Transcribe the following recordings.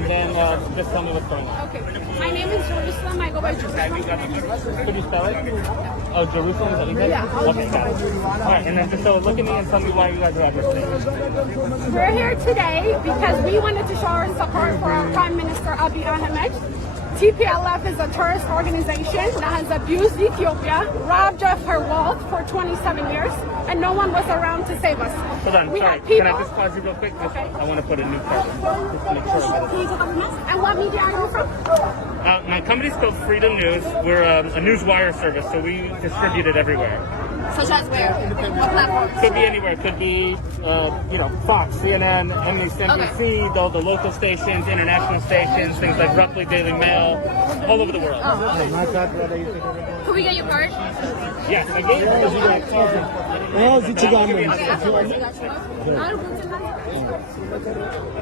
and then just tell me what's going on. Okay. My name is Jerusalem. I go by Jerusalem. Could you spell it? Oh, Jerusalem, is that what you said? Yeah. Okay, got it. All right, and then just so look at me and tell me why you guys are at this thing. We're here today because we wanted to show our support for our Prime Minister Abiy Ahmed. TPLF is a terrorist organization that has abused Ethiopia, robbed of her wealth for 27 years, and no one was around to save us. Hold on, we sorry. had people. Can I just pause you real quick? Okay. I want to put a new person. Just to make sure I get it. And what media are you from? My company's called Freedom News. We're a news wire service, so we distribute it everywhere. Such as where? What platform? Could be anywhere. Could be, Fox, CNN, MSNBC, all the local stations, international stations, things like Roughly Daily Mail, all over the world. Can we get your card? Yes, I gave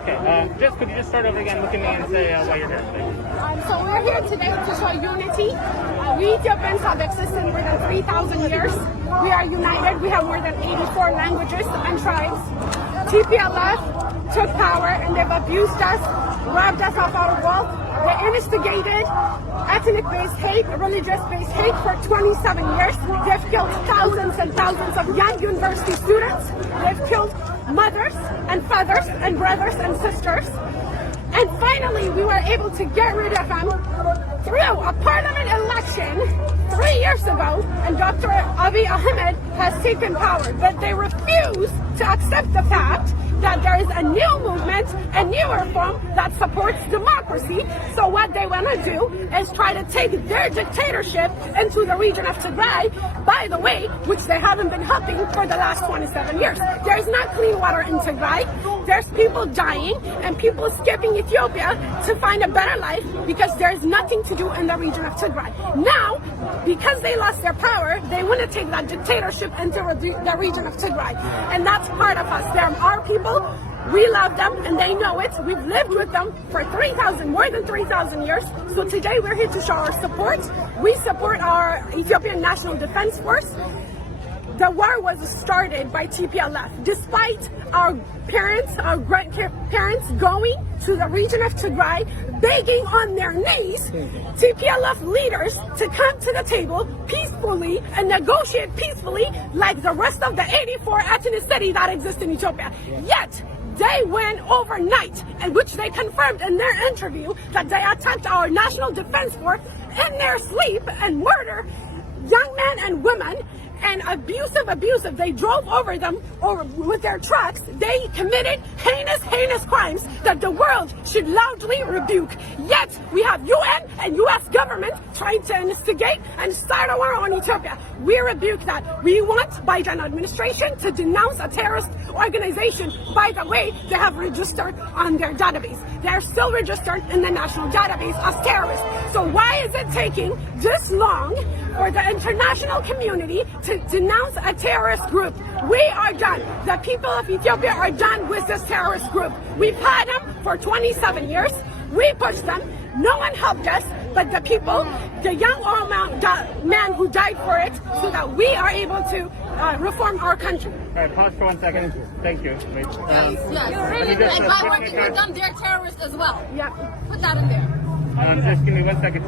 Okay, could you just start over again, look at me and say why you're here? So we're here today to show unity. We Ethiopians have existed more than 3,000 years. We are united. We have more than 84 languages and tribes. TPLF took power and they've abused us, robbed us of our wealth. They instigated ethnic-based hate, religious-based hate for 27 years. They've killed thousands and thousands of young university students. They've killed mothers and fathers and brothers and sisters. And finally, we were able to get rid of them through a parliament election 3 years ago, and Dr. Abiy Ahmed has taken power. But they refuse to accept the fact that there is a new movement, a new reform that supports democracy. So what they want to do is try to take their dictatorship into the region of Tigray, by the way, which they haven't been helping for the last 27 years. There is not clean water in Tigray. There's people dying and people escaping Ethiopia to find a better life because there is nothing to do in the region of Tigray. Now, because they lost their power, they want to take that dictatorship into the region of Tigray. And that's part of us. They're our people. We love them and they know it. We've lived with them for more than 3,000 years. So today we're here to show our support. We support our Ethiopian National Defense Force. The war was started by TPLF. Despite our parents, our grandparents going to the region of Tigray, begging on their knees, TPLF leaders to come to the table peacefully and negotiate peacefully like the rest of the 84 ethnicity that exist in Ethiopia. Yet, they went overnight, in which they confirmed in their interview that they attacked our National Defense Force in their sleep and murder young men and women. And abusive. They drove over them with their trucks. They committed heinous crimes that the world should loudly rebuke. Yet we have UN and US government trying to instigate and start a war on Ethiopia. We rebuke that. We want Biden administration to denounce a terrorist organization. By the way, they have registered on their database. They're still registered in the national database as terrorists. So why is it taking this long for the international community to denounce a terrorist group? We are done. The people of Ethiopia are done with this terrorist group. We've had them for 27 years. We pushed them. No one helped us, but the people, the young old man who died for it, so that we are able to reform our country. All right, pause for 1 second. Thank you. Wait. Yes. You're really good. And by working with them, they're terrorists as well. Yeah. Put that in there. Just give me 1 second.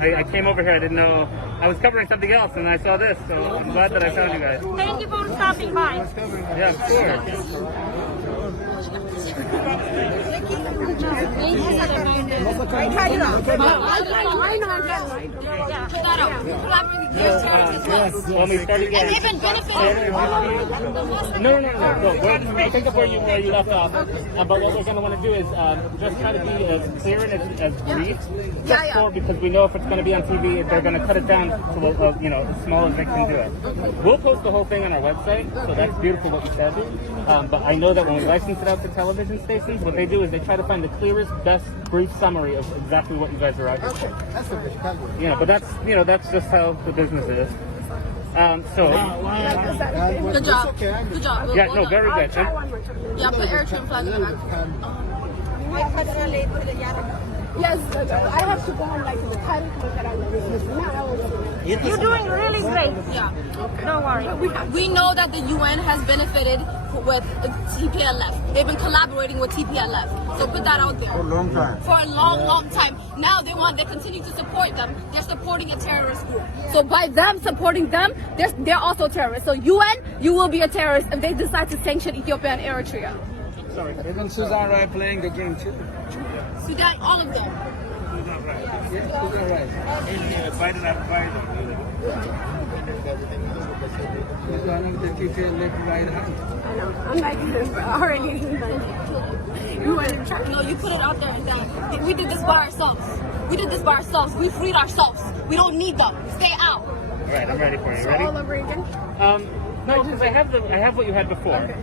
I came over here. I didn't know. I was covering something else, and I saw this, so I'm glad that I found you guys. Thank you for stopping by. Yeah, sure. When we start again. No. Think of where you left off. But what we're going to want to do is just try to be as clear and as brief. Because we know if it's going to be on TV, they're going to cut it down to as small as they can do it. We'll post the whole thing on our website, so that's beautiful what you said. But I know that when we license it out to television stations, what they do is they try to find the clearest, best brief summary of exactly what you guys are after. But that's just how the business is. Good job. Yeah, no, very good. Yeah, put air trim flag in the back. Yes, I have to go on like the You're doing really great. Yeah. Don't worry. We know that the UN has benefited with TPLF. They've been collaborating with TPLF. So put that out there. For a long time. For a long time. Now they continue to support them. They're supporting a terrorist group. So by them supporting them, they're also terrorists. So UN, you will be a terrorist if they decide to sanction Ethiopia and Eritrea. Sorry. Even Sudan Rai playing the game too. Sudan, all of them. Yeah, Sudan Rai. Biden after Biden. He's one of the TPLF right hand. I know. I'm like already. You want to try? No, you put it out there and then we did this by ourselves. We did this by ourselves. We freed ourselves. We don't need them. Stay out. All right, I'm ready for you. So Ready? all over again? No, because I have what you had before. Okay.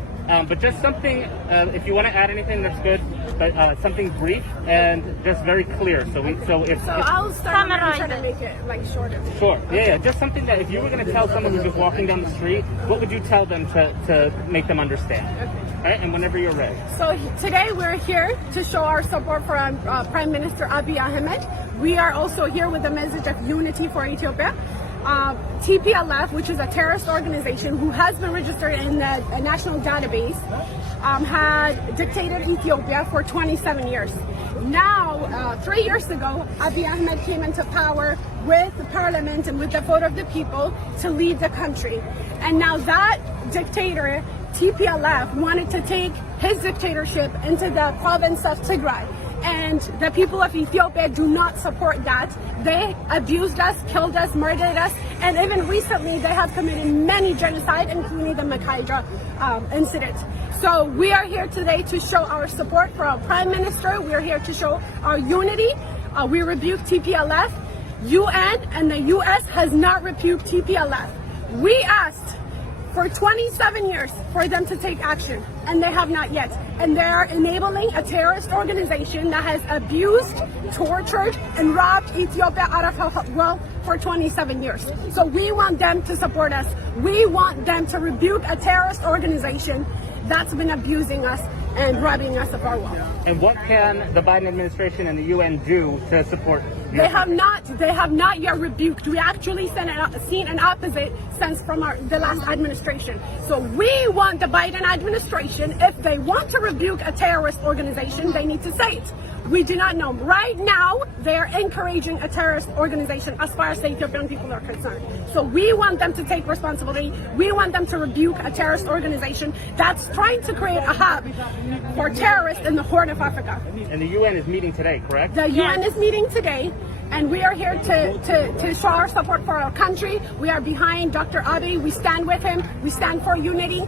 But just something, if you want to add anything, that's good. But something brief and just very clear. So I'll start and try to make it like shorter. Sure. Yeah. Just something that if you were going to tell someone who's just walking down the street, what would you tell them to make them understand? Okay. All right. And whenever you're ready. So today we're here to show our support for Prime Minister Abiy Ahmed. We are also here with the message of unity for Ethiopia. TPLF, which is a terrorist organization who has been registered in the national database, had dictated Ethiopia for 27 years. Now, 3 years ago, Abiy Ahmed came into power with the parliament and with the vote of the people to lead the country. And now that dictator, TPLF, wanted to take his dictatorship into the province of Tigray. And the people of Ethiopia do not support that. They abused us, killed us, murdered us, and even recently they have committed many genocide, including the Makaidra incident. So we are here today to show our support for our Prime Minister. We are here to show our unity. We rebuke TPLF. UN and the US has not rebuked TPLF. We asked for 27 years for them to take action, and they have not yet. And they are enabling a terrorist organization that has abused, tortured, and robbed Ethiopia out of her wealth for 27 years. So we want them to support us. We want them to rebuke a terrorist organization that's been abusing us and robbing us of our wealth. And what can the Biden administration and the UN do to support you? They have not yet rebuked. We actually seen an opposite sense from the last administration. So we want the Biden administration, if they want to rebuke a terrorist organization, they need to say it. We do not know. Right now, they are encouraging a terrorist organization as far as the Ethiopian people are concerned. So we want them to take responsibility. We want them to rebuke a terrorist organization that's trying to create a hub for terrorists in the Horn of Africa. And the UN is meeting today, correct? The UN is meeting today, and we are here to show our support for our country. We are behind Dr. Abiy. We stand with him. We stand for unity.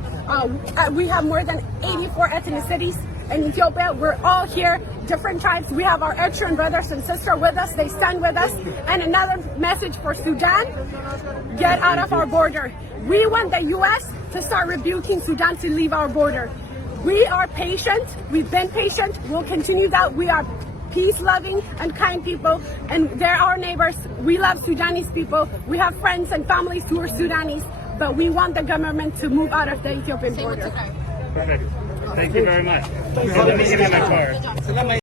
We have more than 84 ethnicities in Ethiopia. We're all here, different tribes. We have our Eritrean brothers and sisters with us. They stand with us. And another message for Sudan, get out of our border. We want the U.S. to start rebuking Sudan to leave our border. We are patient. We've been patient. We'll continue that. We are peace-loving and kind people, and they're our neighbors. We love Sudanese people. We have friends and families who are Sudanese, but we want the government to move out of the Ethiopian border. Perfect. Thank you very much. Let me give you my card.